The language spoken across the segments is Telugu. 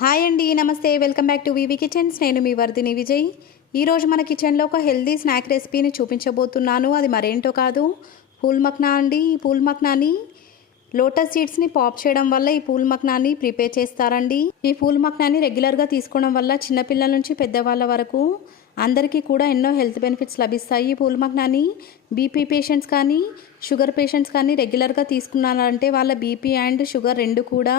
హాయ్ అండి, నమస్తే. Welcome back to VV kitchens. నేను మీ వర్ధిని విజయ్. ఈరోజు మన కిచెన్లో ఒక హెల్దీ స్నాక్ రెసిపీని చూపించబోతున్నాను. అది మరేంటో కాదు, పూల్ మక్నా అండి. ఈ పూల్ మక్నాని లోటస్ సీడ్స్ని పాప్ చేయడం వల్ల ఈ పూల్ మక్నాని ప్రిపేర్ చేస్తారండి. ఈ పూల్ మక్నాని రెగ్యులర్గా తీసుకోవడం వల్ల చిన్నపిల్లల నుంచి పెద్దవాళ్ళ వరకు అందరికీ కూడా ఎన్నో హెల్త్ బెనిఫిట్స్ లభిస్తాయి. ఈ పూల్ మక్నాని బీపీ పేషెంట్స్ కానీ షుగర్ పేషెంట్స్ కానీ రెగ్యులర్గా తీసుకున్నారంటే వాళ్ళ బీపీ అండ్ షుగర్ రెండు కూడా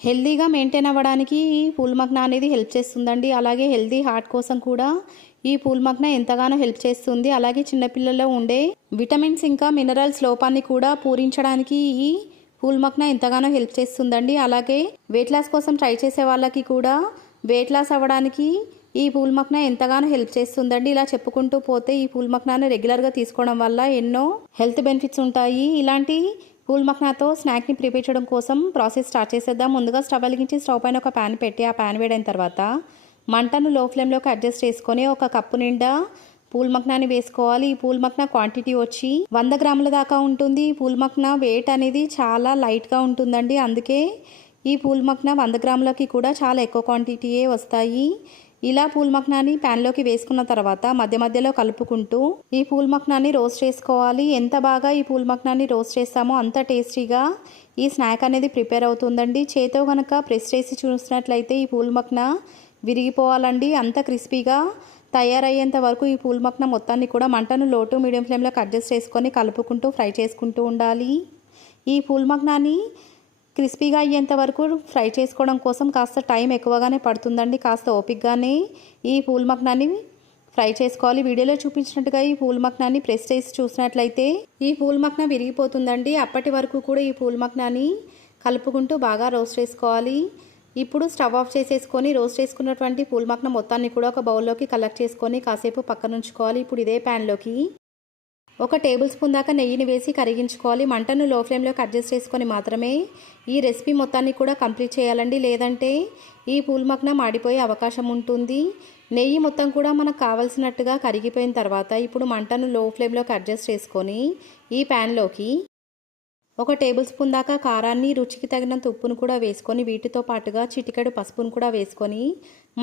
హెల్దీగా మెయింటైన్ అవ్వడానికి ఈ పూల్ మక్నా అనేది హెల్ప్ చేస్తుందండి. అలాగే హెల్దీ హార్ట్ కోసం కూడా ఈ పూల్ మక్నా ఎంతగానో హెల్ప్ చేస్తుంది. అలాగే చిన్నపిల్లల్లో ఉండే విటమిన్స్ ఇంకా మినరల్స్ లోపాన్ని కూడా పూరించడానికి ఈ పూల్ మక్నా ఎంతగానో హెల్ప్ చేస్తుందండి. అలాగే వెయిట్ లాస్ కోసం ట్రై చేసే వాళ్ళకి కూడా వెయిట్ లాస్ అవ్వడానికి ఈ పూల్ మక్నా ఎంతగానో హెల్ప్ చేస్తుందండి. ఇలా చెప్పుకుంటూ పోతే ఈ పూల్ మక్నాను రెగ్యులర్గా తీసుకోవడం వల్ల ఎన్నో హెల్త్ బెనిఫిట్స్ ఉంటాయి. ఇలాంటి పూల్ మక్నాతో స్నాక్ని ప్రిపేర్ చేయడం కోసం ప్రాసెస్ స్టార్ట్ చేసేద్దాం. ముందుగా స్టవ్ వెలిగించి స్టవ్ పైన ఒక ప్యాన్ పెట్టి ఆ ప్యాన్ వేడైన తర్వాత మంటను లో ఫ్లేమ్లోకి అడ్జస్ట్ చేసుకొని ఒక కప్పు నిండా పూల్ మక్నాని వేసుకోవాలి. ఈ పూల్ మక్నా క్వాంటిటీ వచ్చి 100 గ్రాముల దాకా ఉంటుంది. ఈ పూల్ మక్నా వెయిట్ అనేది చాలా లైట్గా ఉంటుందండి. అందుకే ఈ పూల్ మక్నా 100 గ్రాములకి కూడా చాలా ఎక్కువ క్వాంటిటీయే వస్తాయి. ఇలా పూల్ మక్నాని ప్యాన్లోకి వేసుకున్న తర్వాత మధ్య మధ్యలో కలుపుకుంటూ ఈ పూల్ మక్నాని రోస్ట్ చేసుకోవాలి. ఎంత బాగా ఈ పూల్ మక్నాని రోస్ట్ చేస్తామో అంత టేస్టీగా ఈ స్నాక్ అనేది ప్రిపేర్ అవుతుందండి. చేతో కనుక ప్రెస్ చేసి చూసినట్లయితే ఈ పూల్ మక్నా విరిగిపోవాలండి. అంత క్రిస్పీగా తయారయ్యేంత వరకు ఈ పూల్ మక్నా మొత్తాన్ని కూడా మంటను లో టు మీడియం ఫ్లేమ్లోకి అడ్జస్ట్ చేసుకొని కలుపుకుంటూ ఫ్రై చేసుకుంటూ ఉండాలి. ఈ పూల్ మక్నాని క్రిస్పీగా అయ్యేంత వరకు ఫ్రై చేసుకోవడం కోసం కాస్త టైం ఎక్కువగానే పడుతుందండి. కాస్త ఓపికగానే ఈ పూల్ మక్నాని ఫ్రై చేసుకోవాలి. వీడియోలో చూపించినట్టుగా ఈ పూల్ మక్నాని ప్రెస్ చేసి చూసినట్లయితే ఈ పూల్ మక్నా విరిగిపోతుందండి. అప్పటి వరకు కూడా ఈ పూల్ మక్నాని కలుపుకుంటూ బాగా రోస్ట్ చేసుకోవాలి. ఇప్పుడు స్టవ్ ఆఫ్ చేసేసుకొని రోస్ట్ చేసుకున్నటువంటి పూల్ మక్నా మొత్తాన్ని కూడా ఒక బౌల్లోకి కలెక్ట్ చేసుకొని కాసేపు పక్కన ఉంచుకోవాలి. ఇప్పుడు ఇదే ప్యాన్లోకి ఒక టేబుల్ స్పూన్ దాకా నెయ్యిని వేసి కరిగించుకోవాలి. మంటను లో ఫ్లేమ్లోకి అడ్జస్ట్ చేసుకొని మాత్రమే ఈ రెసిపీ మొత్తాన్ని కూడా కంప్లీట్ చేయాలండి. లేదంటే ఈ పూల్ మక్నా మాడిపోయే అవకాశం ఉంటుంది. నెయ్యి మొత్తం కూడా మనకు కావలసినట్టుగా కరిగిపోయిన తర్వాత ఇప్పుడు మంటను లో ఫ్లేమ్లోకి అడ్జస్ట్ చేసుకొని ఈ ప్యాన్లోకి ఒక టేబుల్ స్పూన్ దాకా కారాన్ని, రుచికి తగినంత ఉప్పును కూడా వేసుకొని వీటితో పాటుగా చిటికెడు పసుపును కూడా వేసుకొని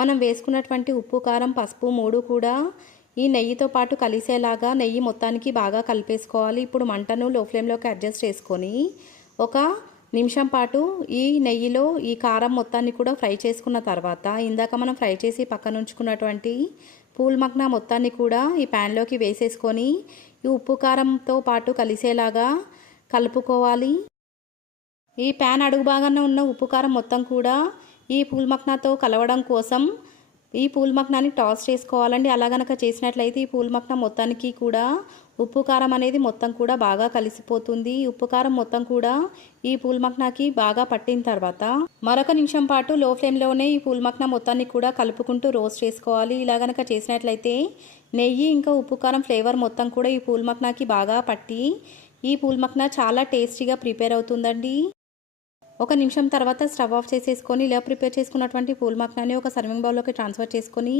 మనం వేసుకున్నటువంటి ఉప్పు, కారం, పసుపు మూడు కూడా ఈ నెయ్యితో పాటు కలిసేలాగా నెయ్యి మొత్తానికి బాగా కలిపేసుకోవాలి. ఇప్పుడు మంటను లో ఫ్లేమ్లోకి అడ్జస్ట్ చేసుకొని ఒక నిమిషం పాటు ఈ నెయ్యిలో ఈ కారం మొత్తాన్ని కూడా ఫ్రై చేసుకున్న తర్వాత ఇందాక మనం ఫ్రై చేసి పక్కన ఉంచుకున్నటువంటి పూల్ మక్నా మొత్తాన్ని కూడా ఈ ప్యాన్లోకి వేసేసుకొని ఈ ఉప్పు కారంతో పాటు కలిసేలాగా కలుపుకోవాలి. ఈ ప్యాన్ అడుగు భాగాన ఉన్న ఉప్పు కారం మొత్తం కూడా ఈ పూల్ మక్నాతో కలవడం కోసం ఈ పూల్ మక్నాని టాస్ చేసుకోవాలండి. అలా గనక చేసినట్లయితే ఈ పూల్ మక్నా మొత్తానికి కూడా ఉప్పు కారం అనేది మొత్తం కూడా బాగా కలిసిపోతుంది. ఉప్పు కారం మొత్తం కూడా ఈ పూల్ మక్నాకి బాగా పట్టిన తర్వాత మరొక నిమిషం పాటు లో ఫ్లేమ్లోనే ఈ పూల్ మక్నా మొత్తాన్ని కూడా కలుపుకుంటూ రోస్ట్ చేసుకోవాలి. ఇలా గనక చేసినట్లయితే నెయ్యి ఇంకా ఉప్పు కారం ఫ్లేవర్ మొత్తం కూడా ఈ పూల్ మక్నాకి బాగా పట్టి ఈ పూల్ మక్నా చాలా టేస్టీగా ప్రిపేర్ అవుతుందండి. ఒక నిమిషం తర్వాత స్టవ్ ఆఫ్ చేసేసుకొని ఇలా ప్రిపేర్ చేసుకున్నటువంటి పూల్ మక్నాని ఒక సర్వింగ్ బౌల్లోకి ట్రాన్స్ఫర్ చేసుకొని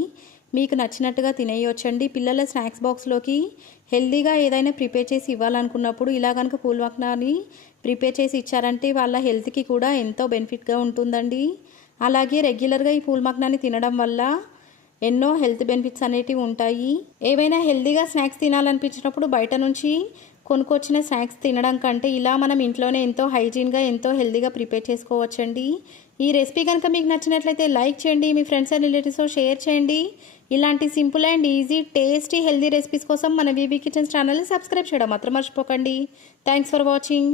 మీకు నచ్చినట్టుగా తినేయొచ్చండి. పిల్లల స్నాక్స్ బాక్స్లోకి హెల్దీగా ఏదైనా ప్రిపేర్ చేసి ఇవ్వాలనుకున్నప్పుడు ఇలా కనుక పూల్ మక్నాని ప్రిపేర్ చేసి ఇచ్చారంటే వాళ్ళ హెల్త్కి కూడా ఎంతో బెనిఫిట్గా ఉంటుందండి. అలాగే రెగ్యులర్గా ఈ పూల్ మక్నాని తినడం వల్ల ఎన్నో హెల్త్ బెనిఫిట్స్ అనేటివి ఉంటాయి. ఏవైనా హెల్దీగా స్నాక్స్ తినాలనిపించినప్పుడు బయట నుంచి కొనుక్కొచ్చిన స్నాక్స్ తినడం కంటే ఇలా మనం ఇంట్లోనే ఎంతో హైజీన్గా ఎంతో హెల్దీగా ప్రిపేర్ చేసుకోవచ్చండి. ఈ రెసిపీ కనుక మీకు నచ్చినట్లయితే లైక్ చేయండి, మీ ఫ్రెండ్స్ అండ్ రిలేటివ్స్తో షేర్ చేయండి. ఇలాంటి simple and easy tasty healthy recipes కోసం మన వివి కిచెన్స్ ఛానల్ని సబ్స్క్రైబ్ చేయడం మాత్రం మర్చిపోకండి. Thanks for watching.